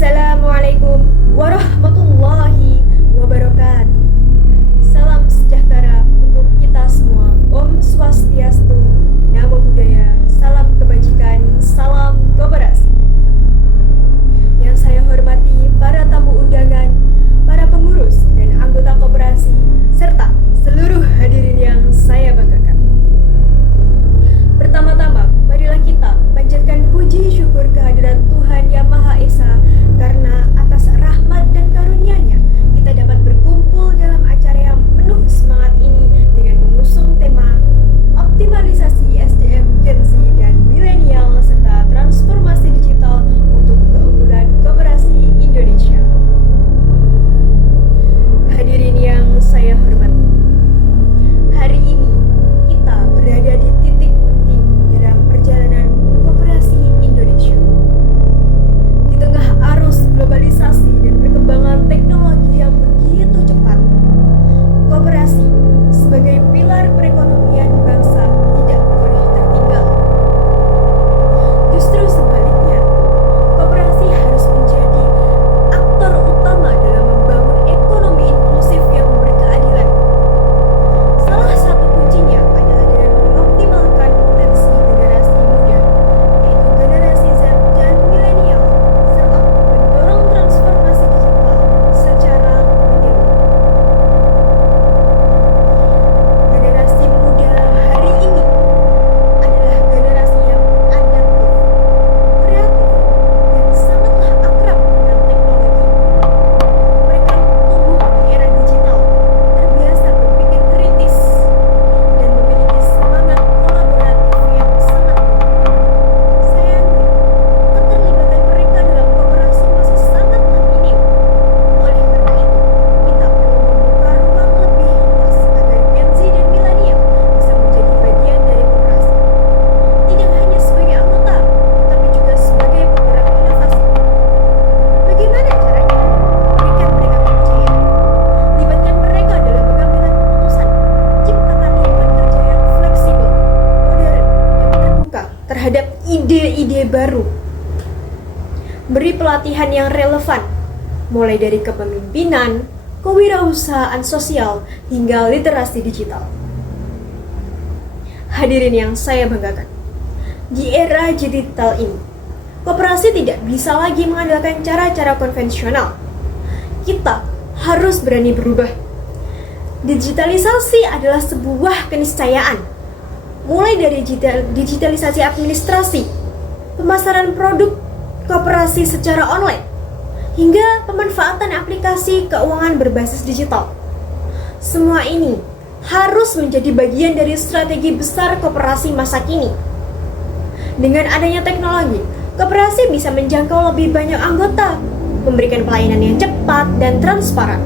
Assalamualaikum warahmatullahi wabarakatuh. Salam sejahtera untuk kita semua. Om Swastiastu, Namo Buddhaya, salam kebajikan, salam kooperasi. Yang saya hormati para tamu undangan, para pengurus dan anggota koperasi, serta seluruh hadirin yang saya banggakan. Pertama-tama, marilah kita panjatkan puji syukur kehadirat Tuhan Yang Maha Esa, karena atas rahmat dan karunia-Nya kita dapat berkumpul dalam acara yang penuh semangat ini dengan mengusung tema optimalisasi SDM Gen Z dan milenial serta transformasi digital untuk keunggulan koperasi Indonesia. Hadirin yang saya hormati, hari ini kita berada di titik penting dalam perjalanan koperasi Indonesia. Di tengah arus globalisasi dan perkembangan teknologi yang begitu cepat, koperasi sebagai pilar perekonomian bangsa tidak boleh tertinggal. Justru sebaliknya, koperasi harus menjadi aktor utama dalam membangun ekonomi inklusif yang berkeadilan. Salah satu kuncinya adalah dengan mengoptimalkan potensi generasi muda, yaitu generasi Z dan milenial, serta mendorong transformasi digital secara menyeluruh. Generasi muda hari ini adalah generasi yang adaptif, kreatif, dan sangatlah akrab dengan teknologi. Mereka tumbuh di era digital, terbiasa berpikir kritis, dan memiliki semangat kolaboratif yang sangat tinggi. Sayangnya, keterlibatan mereka dalam koperasi masih sangatlah minim. Oleh karena itu, kita perlu membuka ruang lebih luas agar Gen Z dan milenial bisa menjadi bagian dari koperasi. Tidak hanya sebagai anggota, tapi juga sebagai penggerak inovasi. Bagaimana caranya? Berikan mereka kepercayaan. Libatkan mereka dalam pengambilan keputusan. Ciptakan lingkungan kerja yang fleksibel, modern, dan terbuka terhadap ide-ide baru. Beri pelatihan yang relevan, mulai dari kepemimpinan, kewirausahaan sosial, hingga literasi digital. Hadirin yang saya banggakan, di era digital ini, koperasi tidak bisa lagi mengandalkan cara-cara konvensional. Kita harus berani berubah. Digitalisasi adalah sebuah keniscayaan, mulai dari digitalisasi administrasi, pemasaran produk koperasi secara online, hingga pemanfaatan aplikasi keuangan berbasis digital. Semua ini harus menjadi bagian dari strategi besar koperasi masa kini. Dengan adanya teknologi, koperasi bisa menjangkau lebih banyak anggota, memberikan pelayanan yang cepat dan transparan,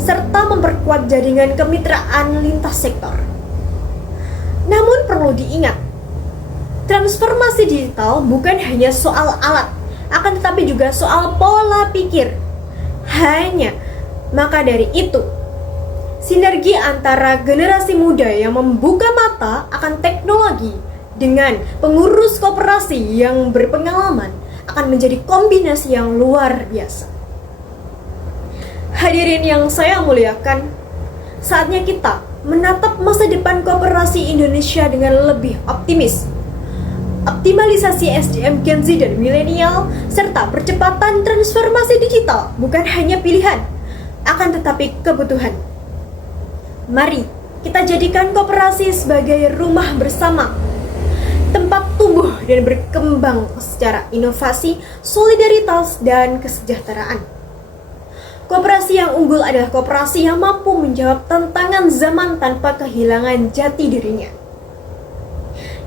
serta memperkuat jaringan kemitraan lintas sektor. Namun perlu diingat, transformasi digital bukan hanya soal alat, akan tetapi juga soal pola pikir. Maka dari itu, sinergi antara generasi muda yang membuka mata akan teknologi dengan pengurus koperasi yang berpengalaman akan menjadi kombinasi yang luar biasa. Hadirin yang saya muliakan, saatnya kita menatap masa depan koperasi Indonesia dengan lebih optimis. Optimalisasi SDM Gen Z dan milenial serta percepatan transformasi digital bukan hanya pilihan, akan tetapi kebutuhan. Mari kita jadikan koperasi sebagai rumah bersama, tempat tumbuh dan berkembang secara inovasi, solidaritas, dan kesejahteraan. Koperasi yang unggul adalah koperasi yang mampu menjawab tantangan zaman tanpa kehilangan jati dirinya.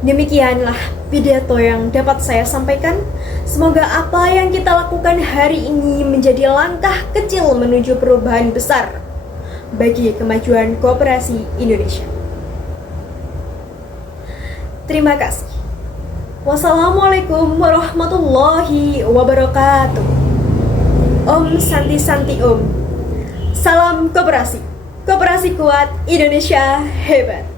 Demikianlah pidato yang dapat saya sampaikan. Semoga apa yang kita lakukan hari ini menjadi langkah kecil menuju perubahan besar bagi kemajuan koperasi Indonesia. Terima kasih. Wassalamualaikum warahmatullahi wabarakatuh. Om Santi Santi Om. Salam koperasi. Koperasi kuat, Indonesia hebat.